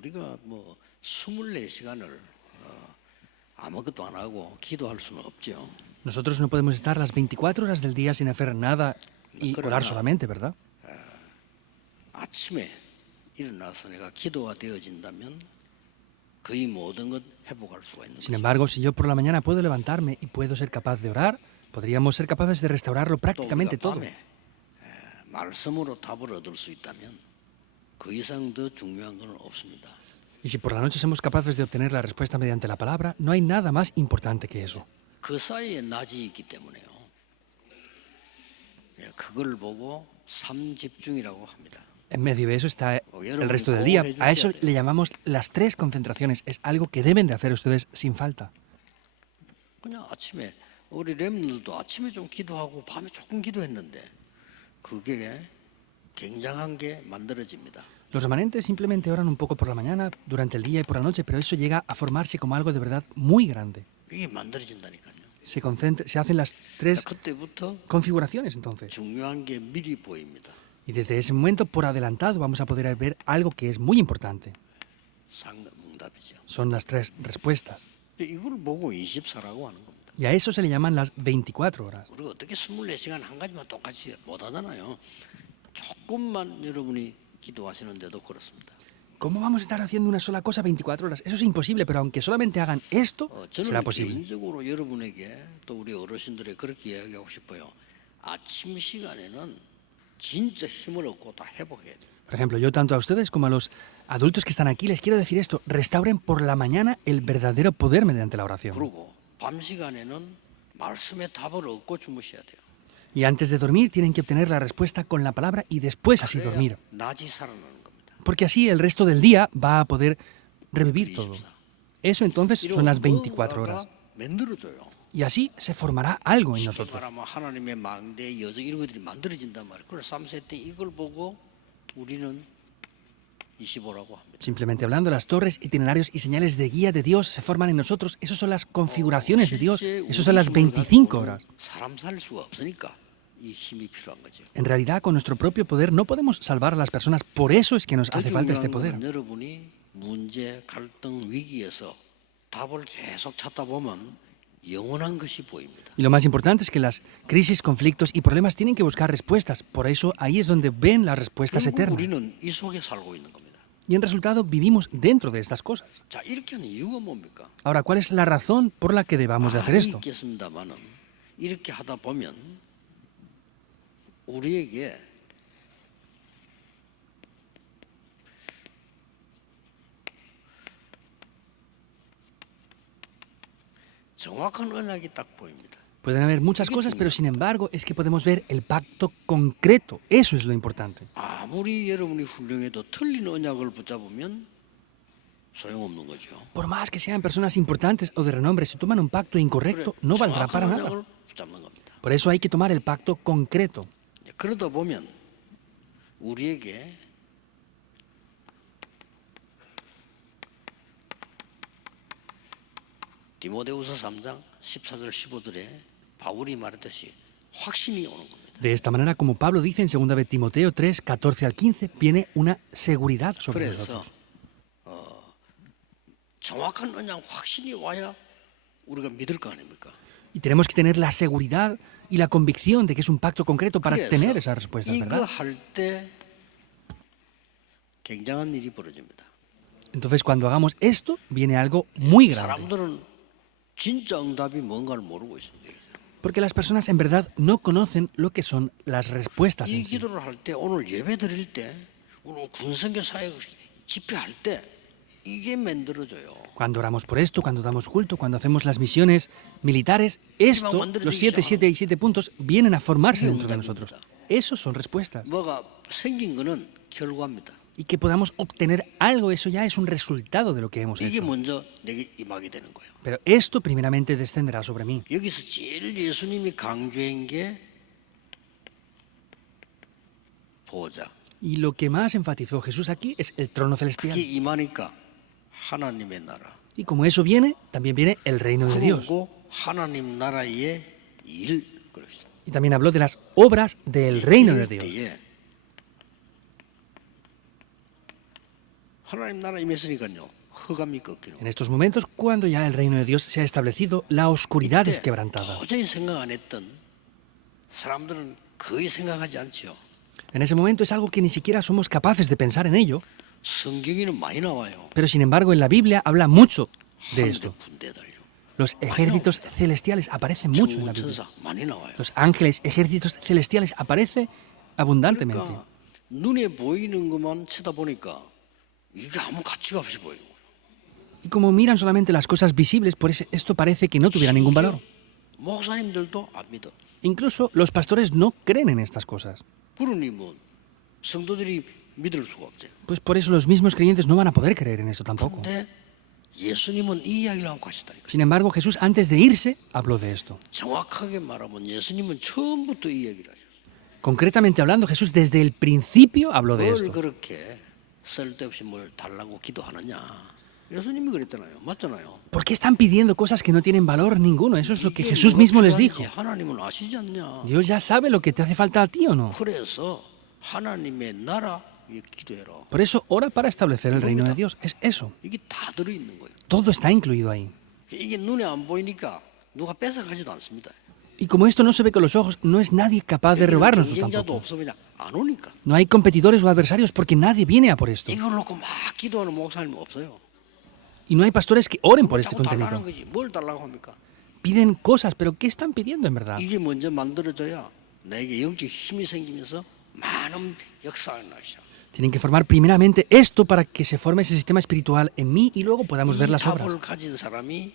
우리가 뭐 24시간을 아무것도 안 하고 기도할 수는 없죠. Nosotros no podemos estar las 24 horas del día sin hacer nada y orar solamente, ¿verdad? 아침에 일어나서 내가 기도가 되어진다면 거의 모든 것 회복할 수가 있는 Sin 거죠. embargo, si yo por la mañana puedo levantarme y puedo ser capaz de orar, podríamos ser capaces de restaurarlo 또 prácticamente 우리가 todo. 밤에 말씀으로 답을 얻을 수 있다면 그 이상 더 중요한 건 없습니다. Y si por la noche somos capaces de obtener la respuesta mediante la palabra, no hay nada más importante que eso. 그 사이에 낮이 있기 때문에요. 그걸 보고 삼집중이라고 합니다. En medio de eso está el resto del día. A eso le llamamos las 3 concentraciones. Es algo que deben de hacer ustedes sin falta. 그냥 아침에 우리 렘들도 아침에 좀 기도하고 밤에 조금 기도했는데 그게 굉장한 게 만들어집니다. Los remanentes simplemente oran un poco por la mañana, durante el día y por la noche, pero eso llega a formarse como algo de verdad muy grande. 이게 만들어진다니까요. Se hacen las 3 그때부터 configuraciones entonces. 중요한 게 미리 보입니다. Y desde ese momento, por adelantado, vamos a poder ver algo que es muy importante. 상응답이죠. Son las 3 respuestas. 이걸 보고 24라고 하는 겁니다. Y a eso se le llaman las 24 horas. 우리가 어떻게 24시간 한 가지만 똑같이 못 하잖아요. 조금만 여러분이 기도하시는데도 그렇습니다. ¿Cómo vamos a estar haciendo una sola cosa 24 horas? Eso es imposible, pero aunque solamente hagan esto, será 저는 posible. 개인적으로 여러분에게 또 우리 어르신들에 그렇게 이야기하고 싶어요. 아침 시간에는 진짜 힘을 얻고 다 회복해야 돼요. Por ejemplo, yo tanto a ustedes como a los adultos que están aquí les quiero decir esto. Restauren por la mañana el verdadero poder mediante la oración. 그리고 밤 시간에는 말씀의 답을 얻고 주무셔야 돼요. Y antes de dormir tienen que obtener la respuesta con la palabra y después así dormir. 낮이 살아나는 겁니다. Porque así el resto del día va a poder revivir todo. Eso entonces son las 24 horas. 만들어져요. Y así se formará algo en 쉽게 nosotros. 말하면 하나님의 망대, 여정 이런 것들이 만들어진단 말이에요. 그걸 3세 때 이걸 보고 우리는 25라고 합니다. Simplemente hablando, las torres, itinerarios y señales de guía de Dios se forman en nosotros. Esas son las configuraciones de Dios. Esas son las 25 horas. 사람 살 수가 없으니까 이 힘이 필요한 거죠. En realidad, con nuestro propio poder no podemos salvar a las personas. Por eso es que nos hace falta este poder. 여러분이 문제, 갈등, 위기에서 답을 계속 찾다 보면 영원한 것이 보입니다. Y lo más importante es que las crisis, conflictos y problemas tienen que buscar respuestas. Por eso ahí es donde ven las respuestas 결국 eternas. 우리는 이 속에 살고 있는 겁니다. Y en resultado vivimos dentro de estas cosas. 자, 이렇게 하는 이유가 뭡니까? Ahora, ¿cuál es la razón por la que debamos de hacer esto? 있겠습니다만은 이렇게 하다 보면 우리에게 정확한 언약이 딱 보입니다. Pueden haber muchas cosas, pero sin embargo es que podemos ver el pacto concreto. Eso es lo importante. 아무리 여러분이 훌륭해도 틀린 언약을 붙잡으면 소용없는 거죠. Por más que sean personas importantes o de renombre, si toman un pacto incorrecto, no valdrá para 정확한 nada. 언약을 붙잡는 겁니다. Por eso hay que tomar el pacto concreto. 그러다 보면 우리에게 디모데후서 3장 14절 15절에 바울이 말했듯이 확신이 오는 겁니다. De esta manera, como Pablo dice en 2 de Timoteo 3, 14 al 15, viene una seguridad sobre 그래서 nosotros. 정확한 언약 확신이 와야 우리가 믿을 거 아닙니까? Y tenemos que tener la seguridad y la convicción de que es un pacto concreto para 그래서 tener esas respuestas, 이거 ¿verdad? 할 때 굉장한 일이 벌어집니다. Entonces, cuando hagamos esto, viene algo muy grande. 사람들은 진짜 응답이 뭔가를 모르고 있습니다. Porque las personas en verdad no conocen lo que son las respuestas 이 en sí. 기도를 할 때 오늘 예배 드릴 때 오늘 군성교 사역 집회할 때 이게 만들어져요. Cuando oramos por esto, cuando damos culto, cuando hacemos las misiones militares, esto, los 7, 7 y 7 puntos, vienen a formarse dentro de nosotros. Esos son respuestas. 뭐가 생긴 거는 결과입니다. Y que podamos obtener algo, eso ya es un resultado de lo que hemos 이게 hecho. 먼저 내게 임하게 되는 거예요. Pero esto primeramente descenderá sobre mí. 여기서 제일 예수님이 강조한 게 보호자. Y lo que más enfatizó Jesús aquí es el trono 그게 celestial. 임하니까 하나님의 나라. Y como eso viene, también viene el reino de Dios. 그리고 하나님 나라의 일 그랬어요. Y también habló de las obras del reino de Dios. 때에 하나님 나라 임했으니까요. 흑암이 꺾이는. En estos momentos, cuando ya el reino de Dios se ha establecido, la oscuridad es 그때 quebrantada. 도저히 생각 안 했던 사람들은 거의 생각하지 않죠. En ese momento es algo que ni siquiera somos capaces de pensar en ello, 성경에는 많이 나와요. pero sin embargo en la Biblia habla mucho de 하늘의 esto. 군대들요. Los ejércitos celestiales aparecen mucho en la Biblia. 천사 많이 나와요. Los ángeles, ejércitos celestiales aparece abundantemente. 그러니까 눈에 보이는 것만 쳐다보니까 이게 아무 가치가 없이 보이는 거예요. Y como miran solamente las cosas visibles, por eso esto parece que no tuviera ningún valor. 목사님들도 안 믿어. Incluso los pastores no creen en estas cosas. 그러니 뭐 성도들이 믿을 수가 없어요. Pues por eso los mismos creyentes no van a poder creer en eso tampoco. 근데 예수님은 이 이야기를 하고 가시다니까. Sin embargo, Jesús antes de irse habló de esto. 정확하게 말하면 예수님은 처음부터 이 얘기를 하셨어요. Concretamente hablando, Jesús desde el principio habló de 뭘 esto. 그렇게 쓸데없이 뭘 달라고 기도하느냐. 예수님이 그랬잖아요. 맞잖아요. ¿Por qué están pidiendo cosas que no tienen valor ninguno? Eso es lo que 이게 Jesús 뭐가 mismo les 필요한지 dijo. 하나님은 아시지 않냐. Dios ya sabe lo que te hace falta a ti o no. 그래서 하나님의 나라 위에 기도해라. Por eso ora para establecer el reino de Dios. Es eso. 이게 다 들어있는 거예요. Todo está incluido ahí. 이게 눈에 안 보이니까 누가 뺏어가지도 않습니다. Y como esto no se ve con los ojos, no es nadie capaz de robárnoslo 경쟁자도 tampoco. 없어 그냥 안 오니까. No hay competidores o adversarios porque nadie viene a por esto. 이걸 놓고 막 기도하는 목사님 없어요. Y no hay pastores que oren por este 자꾸 달라는 contenido. 거지. 뭘 달라고 합니까? Piden cosas, pero ¿qué están pidiendo en verdad? 이게 먼저 만들어져야 내게 영적 힘이 생기면서 많은 역사가 나기 시작. Tienen que formar primeramente esto para que se forme ese sistema espiritual en mí y luego podamos ver 이 las obras. 답을 가진 사람이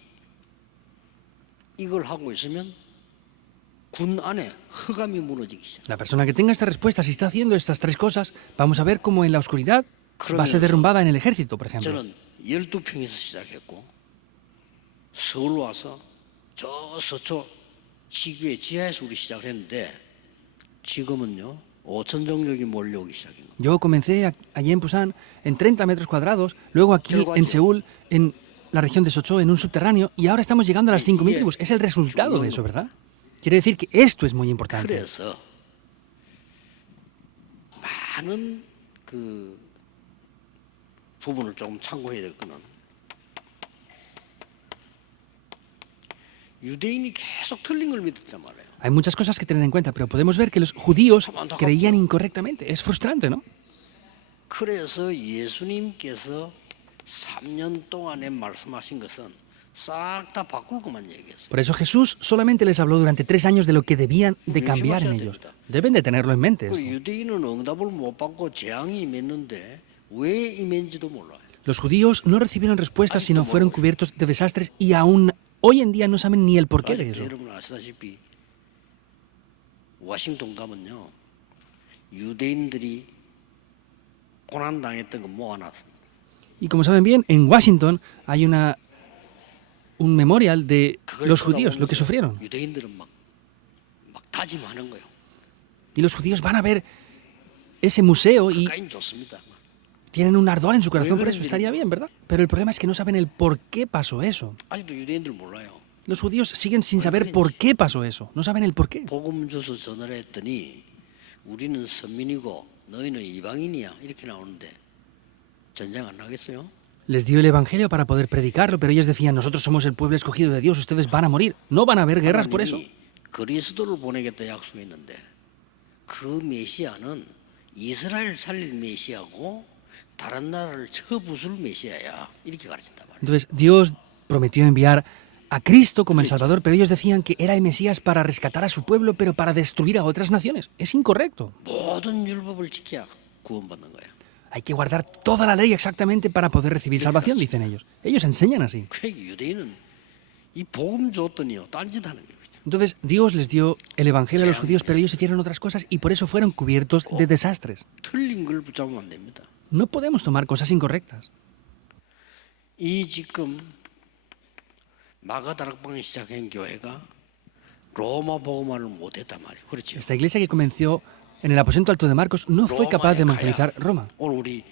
이걸 하고 있으면 군 안에 흑암이 무너지기 시작. La persona que tenga esta respuesta, si está haciendo estas tres cosas, vamos a ver cómo en la oscuridad va a ser derrumbada en el ejército, por ejemplo. 저는 12평에서 시작했고 서울 와서 저 서초 지구의 지하에서 우리 시작을 했는데 지금은요 5천 정력이 몰려오기 시작인 거예요. Yo comencé allí en Pusan en 30 metros cuadrados, luego aquí en Seúl, en la región de Sochó, en un subterráneo, y ahora estamos llegando a las 5.000 tribus. Es el resultado de eso, ¿verdad? Quiere decir que esto es muy importante. 그래서 많은 그 부분을 조금 참고해야 될 거는 유대인이 계속 틀린 걸 믿었단 말이에요. Hay muchas cosas que tener en cuenta, pero podemos ver que los judíos creían incorrectamente. Es frustrante, ¿no? 그래서 예수님께서 3년 동안에 말씀하신 것은 싹 다 바꿀 것만 얘기했어요. Por eso Jesús solamente les habló durante 3 años de lo que debían de cambiar en ellos. Deben de tenerlo en mente 그 esto. 유대인은 응답을 못 받고 재앙이 임했는데 왜 임했는지도 몰라요. Los judíos no recibieron respuestas, sino fueron cubiertos de desastres y aún hoy en día no saben ni el porqué de eso. 여러분 아시다시피 워싱턴 가면요 유대인들이 고난 당했던 거 모아놨습니다. Y como saben bien, en Washington hay un memorial de 그걸 los judíos, lo que 쳐다보면서 sufrieron. 유대인들은 막 다짐하는 거예요. Y los judíos van a ver ese museo y 가까이 좋습니다. tienen un ardor en su corazón, por eso estaría bien, ¿verdad? Pero el problema es que no saben el por qué pasó eso. 아직도 유대인들 몰라요. Los judíos siguen sin saber por qué pasó eso. No saben el por qué. 복음 줘서 전화를 했더니 우리는 선민이고 너희는 이방인이야 이렇게 나오는데 전쟁 안 나겠어요? Les dio el evangelio para poder predicarlo, pero ellos decían, nosotros somos el pueblo escogido de Dios, ustedes van a morir. No van a haber guerras por eso. 하나님이 그리스도를 보내겠다 약속했는데 그 메시아는 이스라엘 살릴 메시아고 다른 나라를 쳐부술 메시아야 이렇게 가르친단 말이에요. Entonces, Dios prometió enviar a Cristo como el Salvador, pero ellos decían que era el Mesías para rescatar a su pueblo, pero para destruir a otras naciones. Es incorrecto. 모든 율법을 지켜야 구원받는 거야. Hay que guardar toda la ley exactamente para poder recibir salvación, dicen ellos. Ellos enseñan así. 그래 유대인은 이 복음 줬더니요 딴짓하는 거예요. Entonces, Dios les dio el evangelio a los judíos, pero ellos hicieron otras cosas y por eso fueron cubiertos de desastres. 틀린 걸 붙잡으면 안 됩니다. No podemos tomar cosas incorrectas. 이 지금 마가다락방을 시작한 교회가 로마 복음화를 못했단 말이에요. 그렇죠? Esta iglesia que comenzó en el aposento alto de Marcos no fue capaz de evangelizar Roma. 오늘 우리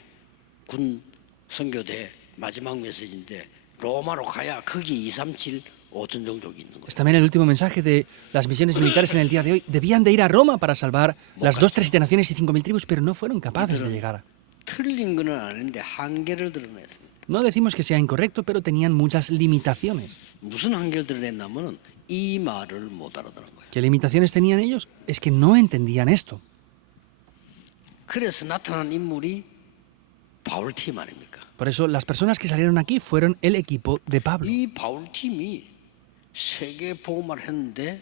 군 선교대 마지막 메시지인데 로마로 가야 거기 237 5천 종족이 있는 거예요. Es también el último mensaje de las misiones militares en el día de hoy. Debían de ir a Roma para salvar las 2 3 naciones y 5.000 tribus, pero no fueron capaces de llegar. 틀린 건 아닌데 한계를 드러냈습니다. No decimos que sea incorrecto, pero tenían muchas limitaciones. 무슨 한계를 드러냈냐면은 이 말을 못 알아듣는 거예요. ¿Qué limitaciones tenían ellos? Es que no entendían esto. 그래서 나타난 인물이 바울 팀 아닙니까? Por eso las personas que salieron aquí fueron el equipo de Pablo. 이 바울 팀이 세계 복음을 했는데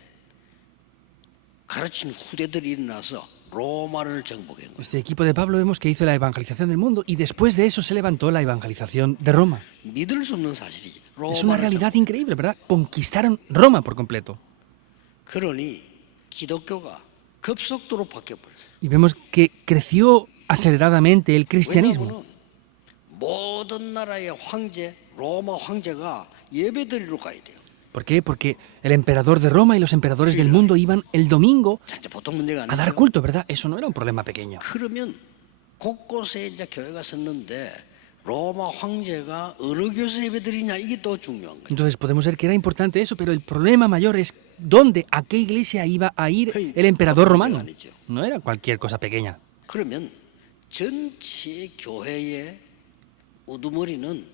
가르친 후대들이 일어나서 로마를 정복한 거예요. Este equipo de Pablo vemos que hizo la evangelización del mundo y después de eso se levantó la evangelización de Roma. 믿을 수 없는 사실이지. Es una 로마를 realidad increíble, ¿verdad? Conquistaron Roma por completo. 그러니 기독교가 급속도로 바뀌어버렸어요. Y vemos que creció aceleradamente el cristianismo. 왜냐하면 모든 나라의 황제, 로마 황제가 예배드리러 가야 돼요. ¿Por qué? Porque el emperador de Roma y los emperadores del mundo iban el domingo 자, 이제 보통 문제가 a dar 아니죠. culto, ¿verdad? Eso no era un problema pequeño. 그러면 곳곳에 이제 교회가 섰는데 로마 황제가 어느 교회에서 예배드리냐 이게 더 중요한 거예요. Entonces podemos ver que era importante eso, pero el problema mayor es dónde, a qué iglesia iba a ir el emperador romano. No era cualquier cosa pequeña. 그러면 전체 교회의 우두머리는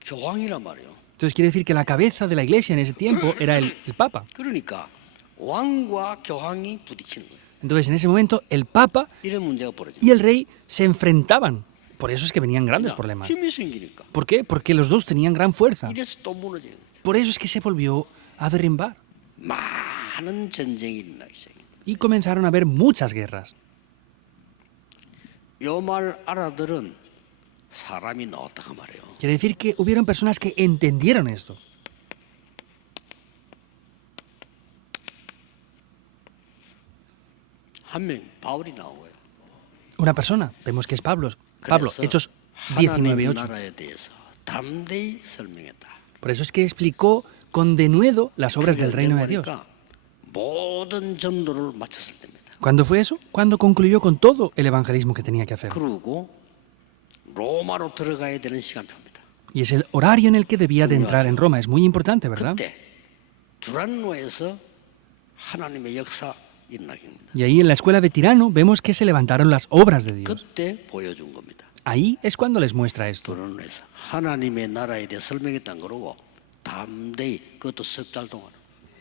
교황이란 말이에요. Entonces quiere decir que la cabeza de la iglesia en ese tiempo era el Papa. 그러니까 왕과 교황이 부딪히는 거예요. Entonces en ese momento el Papa 이런 문제가 벌어져요. y el rey se enfrentaban. Por eso es que venían grandes problemas. 힘이 생기니까. ¿Por qué? Porque los dos tenían gran fuerza. 이래서 또 무너지는 거죠. Por eso es que se volvió a derrumbar. 많은 전쟁이 일어나기 시작해요. Y comenzaron a haber muchas guerras. 요 말 알아들은 사람이 나왔다고 말해요. Quiere decir que hubieron personas que entendieron esto. 한 명 바울이 나온 거예요. Una persona, vemos que es Pablo, 그래서 Hechos 하나님 19:8. 나라에 대해서 담대히 설명했다. Por eso es que explicó con denuedo las obras del reino de Dios. 그러니까 모든 전도를 마쳤을 때입니다. ¿Cuándo fue eso? Cuando concluyó con todo el evangelismo que tenía que hacer. 그리고 로마로 들어가야 되는 시간표입니다. Y es el horario en el que debía de entrar en Roma. Es muy importante, ¿verdad? 그때 두란노에서 하나님의 역사 일어나기입니다. Y ahí en la escuela de Tirano vemos que se levantaron las obras de Dios. 그때 보여준 겁니다. Ahí es cuando les muestra esto. 두란노에서 하나님의 나라에 대해 설명했다는 거고 담대히 그것도 석 달 동안.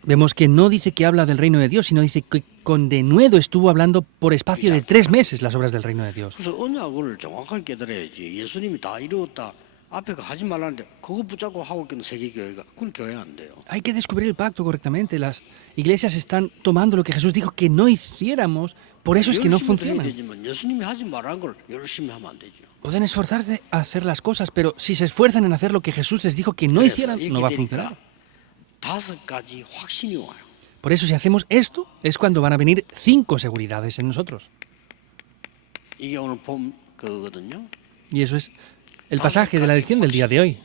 Vemos que no dice que habla del reino de Dios, sino dice que con denuedo estuvo hablando por espacio de 3 meses las obras del reino de Dios. 그래서 언약을 정확하게 깨달아야지. 예수님이 다 이루었다. 앞에가 하지 말라는데 그거 붙잡고 하고 있는 세계교회가 그건 교회 안 돼요. Hay que descubrir el pacto correctamente. Las iglesias están tomando lo que Jesús dijo que no hiciéramos, por eso es que no 열심히 해야 funcionan. 되지만 예수님이 하지 말라는 걸 열심히 하면 안 되죠. Pueden esforzarse a hacer las cosas, pero si se esfuerzan en hacer lo que Jesús les dijo que no 그래서 hicieran, no 이렇게 va a funcionar. 되니까 5가지 확신이 와요. Por eso si hacemos esto, es cuando van a venir 5 seguridades en nosotros. 이게 오늘 본 그거거든요. Y eso es el pasaje de la lección del día de hoy.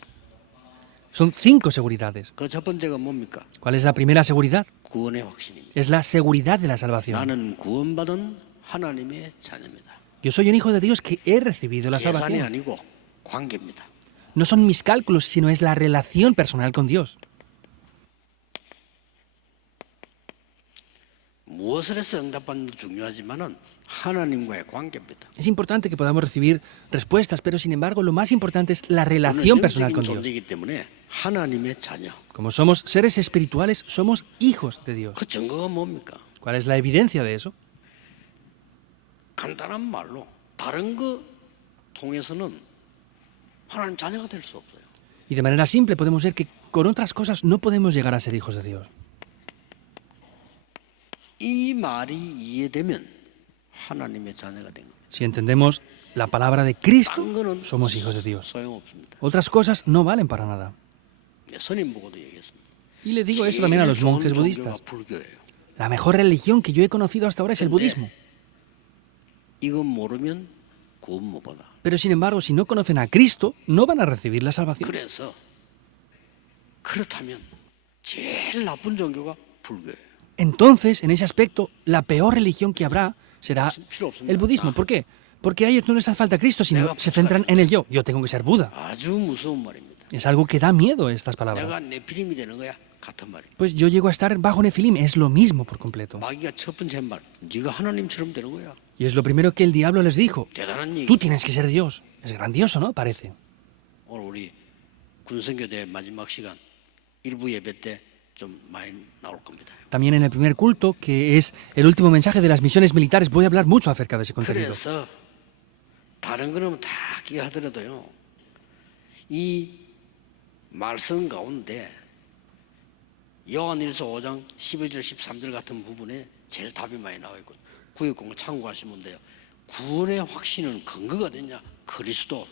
Son 5 seguridades. 그 첫 번째가 뭡니까? ¿Cuál es la primera seguridad? 구원의 확신입니다. Es la seguridad de la salvación. 나는 구원받은 하나님의 자녀입니다. Yo soy un hijo de Dios que he recibido la 계산이 salvación. 아니고 관계입니다. No son mis cálculos, sino es la relación personal con Dios. 무엇을 해서 응답받는 게 중요하지만은 하나님과의 관계입니다. Es importante que podamos recibir respuestas, pero sin embargo lo más importante es la relación personal 영적인 con Dios. 존재이기 때문에 하나님의 자녀. Como somos seres espirituales, somos hijos de Dios. 그 증거가 뭡니까? ¿Cuál es la evidencia de eso? 간단한 말로 다른 거 통해서는 하나님 자녀가 될 수 없어요. Y de manera simple podemos ver que con otras cosas no podemos llegar a ser hijos de Dios. 이 말이 이해되면 하나님의 자녀가 된 겁니다. Si entendemos la palabra de Cristo, 딴 거는 somos hijos de Dios. 소용없습니다. Otras cosas no valen para nada. 선임 보고도 얘기했습니다. Y le digo eso también a los monjes 제일 좋은 budistas. 종교가 불교예요. La mejor religión que yo he conocido hasta ahora es el budismo. 이건 모르면 구원 못 받아. Pero sin embargo, si no conocen a Cristo, no van a recibir la salvación. 그래서 그렇다면 제일 나쁜 종교가 불교예요. Entonces, en ese aspecto, la peor religión que habrá será el budismo. ¿Por qué? Porque a ellos no les hace falta Cristo, sino se centran en el yo. Yo tengo que ser Buda. 아주 무서운 말입니다. Es algo que da miedo estas palabras. 내가 네피림이 되는 거야. 같은 말이에요. Pues yo llego a estar bajo Nefilim, es lo mismo por completo. 마귀가 첫 번째 말, 네가 하나님처럼 되는 거야. Y es lo primero que el diablo les dijo. 대단한 얘기. Tú tienes que ser Dios. Es grandioso, ¿no? Parece. 오늘 우리 군선교대 마지막 시간 일부 예배 때 좀 많이 나올 겁니다. También en el primer culto, que es el último mensaje de las misiones militares, voy a hablar mucho acerca de ese contenido. 그래서 다른 거는 다 기하더라도요. 이 말씀 가운데 요한일서 5장 11절 13절 같은 부분에 제일 답이 많이 나와 있고 구역공을 참고하시면 돼요. 구원의 확신은 근거가 되냐? 그리스도.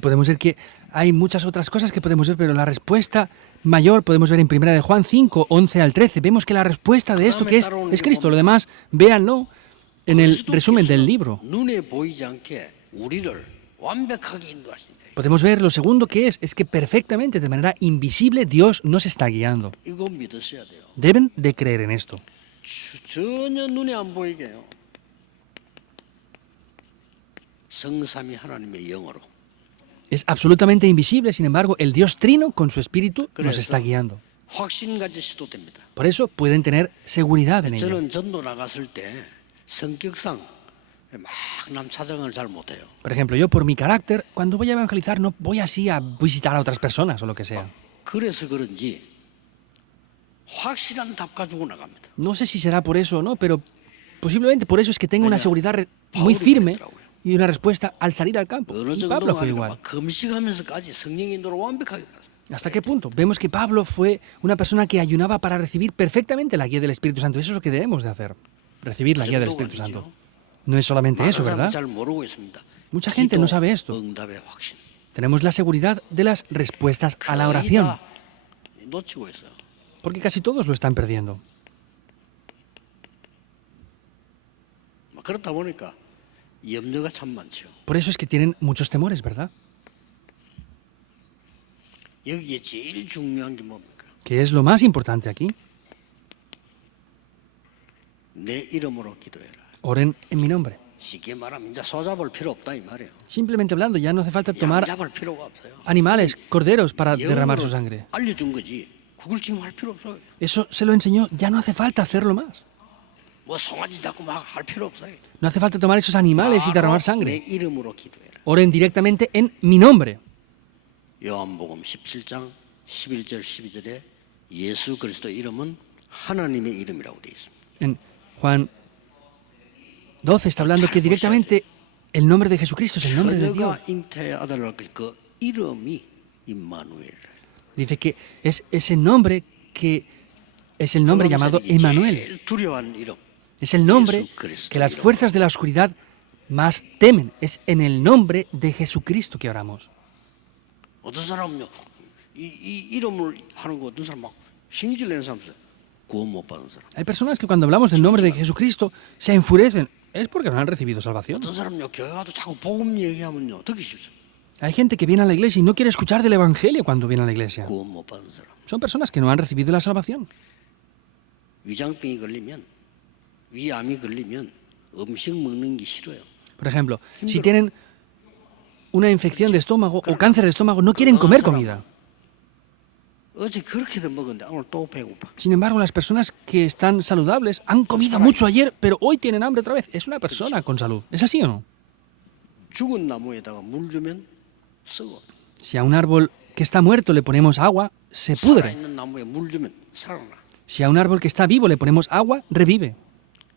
Podemos ver que hay muchas otras cosas que podemos ver, pero la respuesta mayor podemos ver en 1 de Juan 5, 11 al 13. Vemos que la respuesta de esto que es Cristo. Lo demás, véanlo en el resumen del libro. 눈에 보이지 않게 우리를 완벽하게 인도하신다. Podemos ver lo segundo que es que perfectamente, de manera invisible, Dios nos está guiando. 이거 믿으셔야 돼요. Deben de creer en esto. 전혀 눈에 안 보이게요. 성삼위 하나님의 영으로. Es absolutamente invisible, sin embargo, el Dios Trino con su Espíritu nos está guiando. 확신 가지셔도 됩니다. Por eso pueden tener seguridad en ello. 저는 전도 나갔을 때 성격상 막 남 찾아가는 잘 못해요. Por ejemplo, yo por mi carácter, cuando voy a evangelizar no voy así a visitar a otras personas o lo que sea. 그래서 그런지 확실한 답 가지고 나갑니다. No sé si será por eso o no, pero posiblemente por eso es que tengo una seguridad muy firme y una respuesta al salir al campo. 어느 Y Pablo 정도 fue 하니까 igual. 막 금식하면서까지 성령 인도를 완벽하게 받았어요. ¿Hasta qué punto? Vemos que Pablo fue una persona que ayunaba para recibir perfectamente la guía del Espíritu Santo. Eso es lo que debemos de hacer, recibir la guía del Espíritu Santo. No es solamente eso, ¿verdad? 잘 모르고 있습니다. Mucha gente no sabe esto. 응답의 확신. Tenemos la seguridad de las respuestas a la oración, 거의 다 놓치고 있어요. porque casi todos lo están perdiendo. 그렇다 보니까 염려가 참 많죠. Por eso es que tienen muchos temores, ¿verdad? 여기에 제일 중요한 게 뭡니까? ¿Qué es lo más importante aquí? 내 이름으로 기도해라. Oren en mi nombre. 쉽게 말하면 이제 소잡을 필요 없다 이 말이에요. Simplemente hablando, ya no hace falta tomar 잡을 필요가 없어요. animales, corderos para derramar su sangre. 알려준 거지. 그걸 지금 할 필요 없어요. Eso se lo enseñó, ya no hace falta hacerlo más. 뭐 송아지 잡고 막 할 필요 없어요. No hace falta tomar esos animales y derramar 내 sangre. 이름으로 기도해라. Oren directamente en mi nombre. 요한복음 17장 11절 12절에 예수 그리스도 이름은 하나님의 이름이라고 되어 있습니다. En Juan 12 está hablando que directamente el nombre de Jesucristo es el nombre de Dios. 처녀가 잉태의 아들을 낳을 그 이름이 임마누엘. Dice que es ese nombre que es el nombre llamado Emmanuel. 제일 두려워하는 이름. Es el nombre que las fuerzas de la oscuridad más temen. Es en el nombre de Jesucristo que oramos. 어떤 사람은요, 이 이름을 하는 거 어떤 사람 막 신기질 내는 사람 있어요. 구원 못 받은 사람. Hay personas que cuando hablamos del nombre de Jesucristo se enfurecen. Es porque no han recibido salvación. 어떤 사람은요, 교회 와도 자꾸 복음 얘기하면요, 듣기 싫어요. Hay gente que viene a la iglesia y no quiere escuchar del Evangelio cuando viene a la iglesia. 구원 못 받은 사람. Son personas que no han recibido la salvación. 위장병이 걸리면, 위암이 걸리면 음식 먹는 게 싫어요. Por ejemplo, si tienen una infección de estómago o cáncer de estómago, no quieren comer comida. 어제 그렇게도 먹었는데 오늘 또 배고파. Sin embargo, las personas que están saludables han comido mucho ayer, pero hoy tienen hambre otra vez. Es una persona con salud. ¿Es así o no? 죽은 나무에다가 물 주면 썩어. Si a un árbol que está muerto le ponemos agua, se pudre. 살아있는 나무에 물 주면 살아나. Si a un árbol que está vivo le ponemos agua, revive.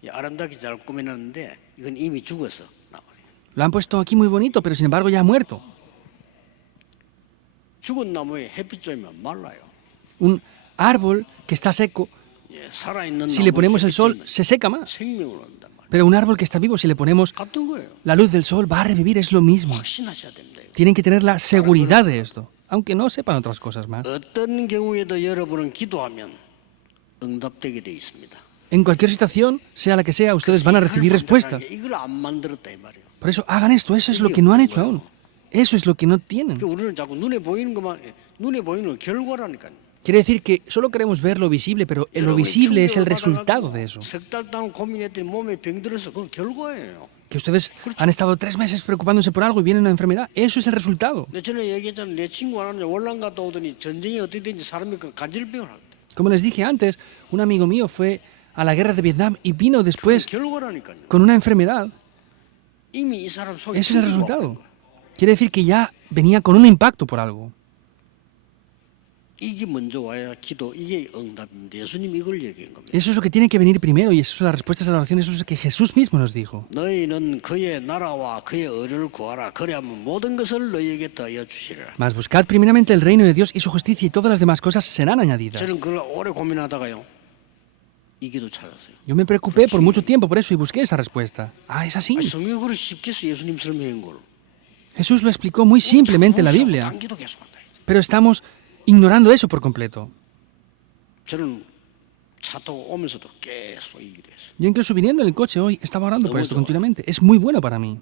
아름답게 잘 꾸며놨는데 이건 이미 죽었어. Lo han puesto aquí muy bonito, pero sin embargo ya ha muerto. 죽은 나무에 햇빛 쬐면 말라요. Un árbol que está seco, 살아있는 si le ponemos el sol, 햇빛 쬐면 se seca más. 생명을 얻는단 말이에요. Pero un árbol que está vivo, si le ponemos 같은 거예요. la luz del sol, va a revivir. Es lo mismo. 확신하셔야 됩니다. 이거. Tienen que tener la seguridad de esto, aunque no sepan otras cosas más. 어떤 경우에도 여러분은 기도하면 응답되게 돼 있습니다. En cualquier situación, sea la que sea, ustedes van a recibir respuestas. 이걸 안 만들었다 이 말이에요. Por eso hagan esto, eso es lo que no han hecho aún. Eso es lo que no tienen. 우리는 자꾸 눈에 보이는 것만 눈에 보이는 건 결과라니까요. Quiere decir que solo queremos ver lo visible, pero lo visible es el resultado de eso. 석달 동안 고민했더니 몸에 병들어서 그건 결과예요. Que ustedes han estado 3 meses preocupándose por algo y viene una enfermedad, eso es el resultado. 내 전에 얘기했잖아. 내 친구 하나는 월남 갔다 오더니 전쟁이 어떻게 되는지 사람이 그 간질병을 하거든. Como les dije antes, un amigo mío fue a la guerra de Vietnam y vino 그 después 결과라니까요. con una enfermedad. 이미 이 사람 속에 Ese es el tum기가 resultado. 와버린 거야. Quiere decir que ya venía con un impacto por algo. 이게 먼저 와야 기도, 이게 응답입니다. 예수님 이걸 얘기한 겁니다. Eso es lo que tiene que venir primero y eso es las respuestas a la oración. Eso es lo que Jesús mismo nos dijo. 너희는 그의 나라와 그의 의를 구하라. 그리하면 모든 것을 너희에게 더하여 주시리라. Mas buscad primeramente el reino de Dios y su justicia y todas las demás cosas serán añadidas. 저는 그걸 오래 고민하다가요. 이 기도 찾았어요. Yo me preocupé por mucho tiempo por eso y busqué esa respuesta. Ah, es así. 아니, 성경이 그걸 쉽게 써 예수님 설명한 걸. Jesús lo explicó muy simplemente en la Biblia, 딴 기도 계속한다. pero estamos ignorando eso por completo. 저는 차 타고 오면서도 계속 이 기도 했어요. Yo incluso viniendo en el coche hoy estaba orando por esto continuamente. Es muy bueno para mí.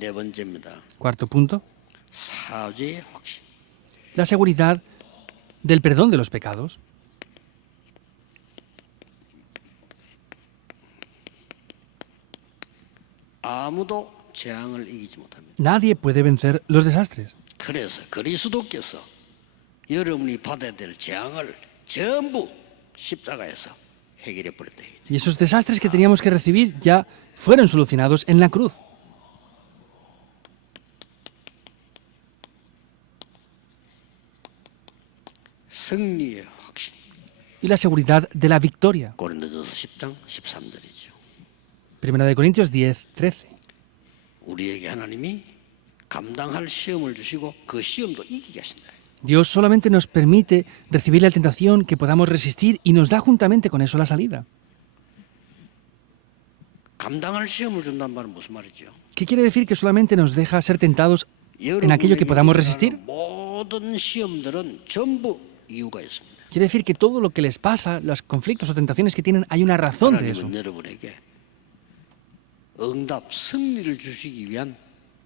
네 번째입니다. Cuarto punto, 사죄의 확신. la seguridad del perdón de los pecados. 아무도 재앙을 이기지 못합니다. Nadie puede vencer los desastres. 그래서 그리스도께서 여러분이 받아야 될 재앙을 전부 십자가에서 해결해 버렸다. Y esos desastres que teníamos que recibir ya fueron solucionados en la cruz. 승리의 확신. Y la seguridad de la victoria. 고린도전서 10장 13절이죠. Primera de Corintios 10:13. 우리에게 하나님이 감당할 시험을 주시고 그 시험도 이기게 하신다. Dios solamente nos permite recibir la tentación que podamos resistir y nos da juntamente con eso la salida. 감당할 시험을 준다는 말은 무슨 말이죠? ¿Qué quiere decir que solamente nos deja ser tentados en aquello que podamos resistir? 모든 시험들은 전부 이유가 있습니다. Quiere decir que todo lo que les pasa, los conflictos o tentaciones que tienen, hay una razón de eso. 하나님은 여러분에게 응답, 승리를 주시기 위한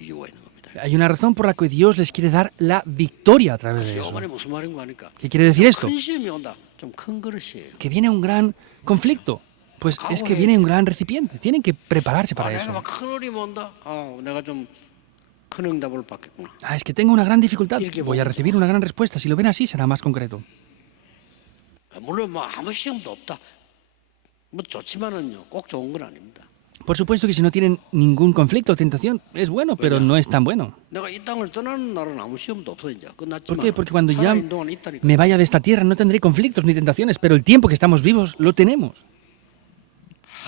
이유가 있는 겁니다. Hay una razón por la que Dios les quiere dar la victoria a través de 이 eso. 말이 무슨 말인 거 아니까? ¿Qué quiere decir esto? 큰 시험이 온다. 좀 큰 그릇이에요. Que viene un gran conflicto. Pues es que viene un gran recipiente. Tienen que prepararse para 내가 eso. 막 큰 어려움이 온다. 내가 좀 큰 응답을 받겠구나. Ah, es que tengo una gran dificultad. Voy a recibir una gran respuesta. Si lo ven así, será más concreto. 물론 뭐 아무 시험도 없다. 뭐 좋지만은요, 꼭 좋은 건 아닙니다. Por supuesto que si no tienen ningún conflicto o tentación, es bueno, pero no es tan bueno. 내가 이 땅을 떠나는 날은 아무 시험도 없어 이제 ¿Por 끝났지만. qué? Porque cuando ya 살아있는 동안 있다니까. me vaya de esta tierra no tendré conflictos ni tentaciones, pero el tiempo que estamos vivos lo tenemos.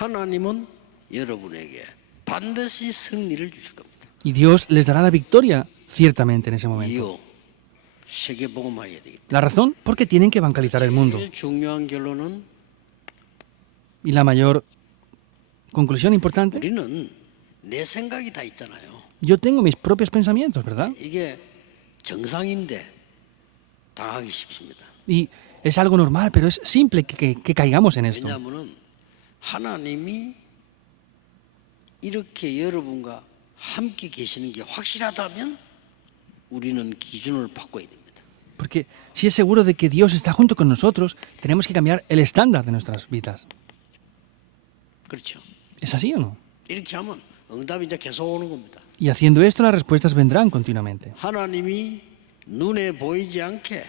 하나님은 여러분에게 반드시 승리를 주실 겁니다. Y Dios les dará la victoria, ciertamente, en ese momento. 이유 세계복음화해야 되겠다. La razón, porque tienen que evangelizar el mundo. 제일 중요한 결론은 Y la mayor conclusión importante, 우리는 내 생각이 다 있잖아요. yo tengo mis propios pensamientos, ¿verdad? 이게 정상인데 당하기 쉽습니다. Y es algo normal, pero es simple que caigamos en esto. 왜냐하면 하나님이 이렇게 여러분과 함께 계시는 게 확실하다면 우리는 기준을 바꿔야 됩니다. Porque si es seguro de que Dios está junto con nosotros, tenemos que cambiar el estándar de nuestras vidas. 그렇죠. ¿Es así o no? 이렇게 하면 응답이 이제 계속 오는 겁니다. Y haciendo esto, las respuestas vendrán continuamente. 하나님이 눈에 보이지 않게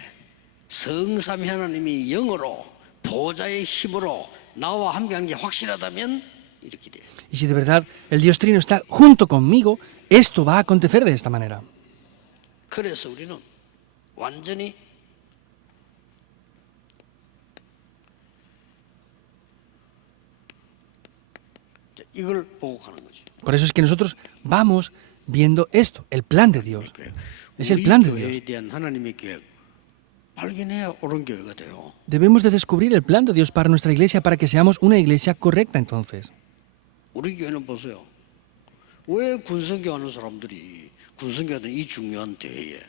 성삼위 하나님이 영으로 보좌의 힘으로 나와 함께하는 게 확실하다면 이렇게 돼요. Y si de verdad el Dios Trino está junto conmigo, esto va a acontecer de esta manera. 그래서 우리는 완전히 이걸 보고 가는 거죠. Por eso es que nosotros vamos viendo esto, el plan de Dios. Es el plan de 우리 교회에 Dios. 대한 하나님의 계획 발견해야 옳은 교회가 돼요. Debemos de descubrir el plan de Dios para nuestra iglesia para que seamos una iglesia correcta entonces. 우리 교회는 보세요. 왜 군성교 하는 사람들이 군성교하는 이 중요한 대회에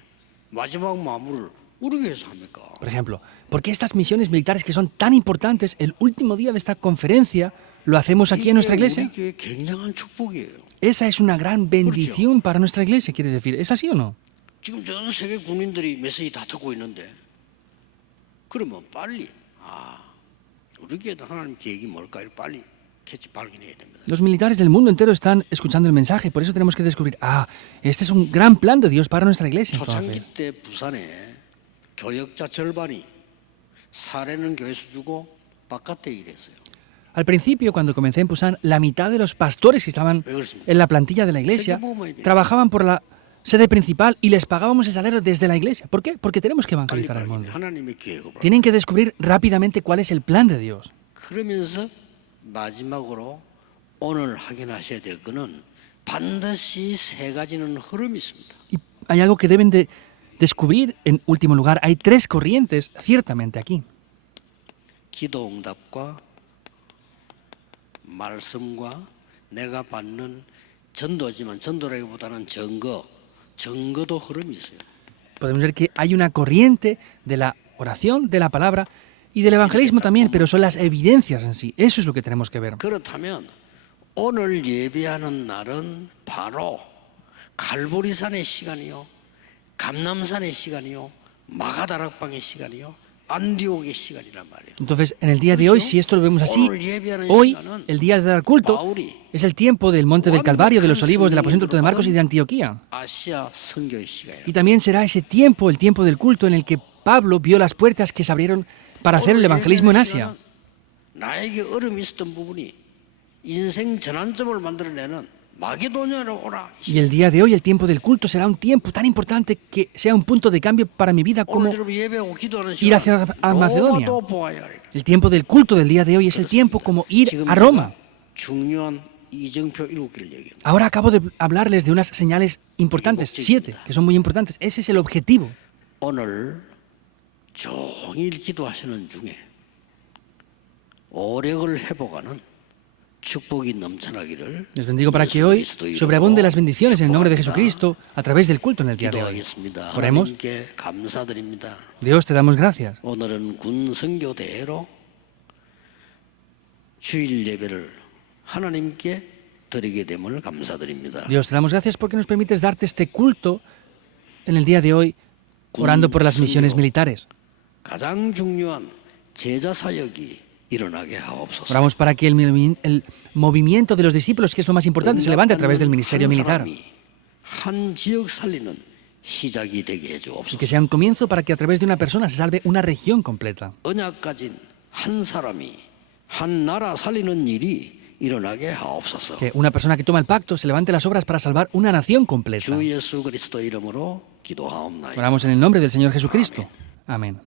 마지막 마무리를 우리 교회에서 합니까? Por ejemplo, ¿por qué estas misiones militares que son tan importantes, el último día de esta conferencia, lo hacemos aquí en nuestra iglesia? 우리 교회 굉장한 축복이에요. Esa es una gran bendición para nuestra iglesia, quiere decir. ¿Es así o no? 지금 전 세계 국민들이 메시지 다 듣고 있는데 그러면 빨리 우리 교회도 하나님 계획이 뭘까요? 빨리 캐치 발견해야 됩니다. Los militares del mundo entero están escuchando el mensaje, por eso tenemos que descubrir, este es un gran plan de Dios para nuestra iglesia. 초창기 Entonces, 때 부산에 교역자 절반이 사례는 교회에서 주고 바깥에 일했어요. al principio, cuando comencé en Pusan, la mitad de los pastores que estaban en la plantilla de la iglesia trabajaban por la sede principal y les pagábamos el salario desde la iglesia. ¿Por qué? Porque tenemos que 빨리 evangelizar al 발견해. mundo. 하나님의 계획을. Tienen que descubrir rápidamente cuál es el plan de Dios. 그러면서 마지막으로 오늘 확인하셔야 될 거는 반드시 세 가지는 흐름이 있습니다. Y hay algo que deben de descubrir en último lugar. Hay tres corrientes, ciertamente, aquí. 기도 응답과 말씀과 내가 받는 전도지만 전도라기보다는 증거도 흐름이 있어요. Podemos ver que hay una corriente de la oración, de la palabra y del evangelismo también, pero son las evidencias en sí. Eso es lo que tenemos que ver. 그렇다면 오늘 예배하는 날은 바로 갈보리산의 시간이요, 감남산의 시간이요, 마가다락방의 시간이요, 안디옥의 시간이란 말이에요. Entonces, en el día de hoy, si esto lo vemos así, hoy, el día de dar culto, es el tiempo del monte del Calvario, de los olivos, del aposento de Marcos y de Antioquía. 아시아 선교의 시간이에요. Y también será ese tiempo, el tiempo del culto, en el que Pablo vio las puertas que se abrieron para hacer el evangelismo en Asia. 나에게 어려움이 있었던 부분이 인생 전환점을 만들어내는 마게도냐로 오라. Y el día de hoy, el tiempo del culto, será un tiempo tan importante que sea un punto de cambio para mi vida como 오늘 여러분 예배하고 기도하는 ir hacia Macedonia. 또 보아야 할 El tiempo del culto del día de hoy es el tiempo como ir 지금 a Roma. 중요한 이정표 7개를 얘기해요. Ahora acabo de hablarles de unas señales importantes, 7, que son muy importantes. Ese es el objetivo. 오늘 종일 기도하시는 중에 오력을 회복하는 축복이 넘쳐나기를 Les bendigo para que hoy sobreabunde las bendiciones en el nombre de Jesucristo a través del culto en el día de hoy. 기도하겠습니다. Oremos. 하나님께 감사드립니다. Dios, te damos gracias. 오늘은 군 선교대회로 주일 예배를 하나님께 드리게 됨을 감사드립니다. Dios, te damos gracias porque nos permites darte este culto en el día de hoy, orando por las misiones militares. 가장 중요한 제자 사역이 일어나게 하옵소서. Oramos para que el movimiento de los discípulos, que es lo más importante, se levante a través del ministerio 한 militar. 사람이 한 지역 살리는 시작이 되게 해 Y 주옵소서. que sea un comienzo para que a través de una persona se salve una región completa. 언약 가진 한 사람이 한 나라 살리는 일이 일어나게 하옵소서. Que una persona que toma el pacto se levante las obras para salvar una nación completa. 주 예수 그리스도 이름으로 기도하옵나이다. Oramos en el nombre del Señor Jesucristo. Amén.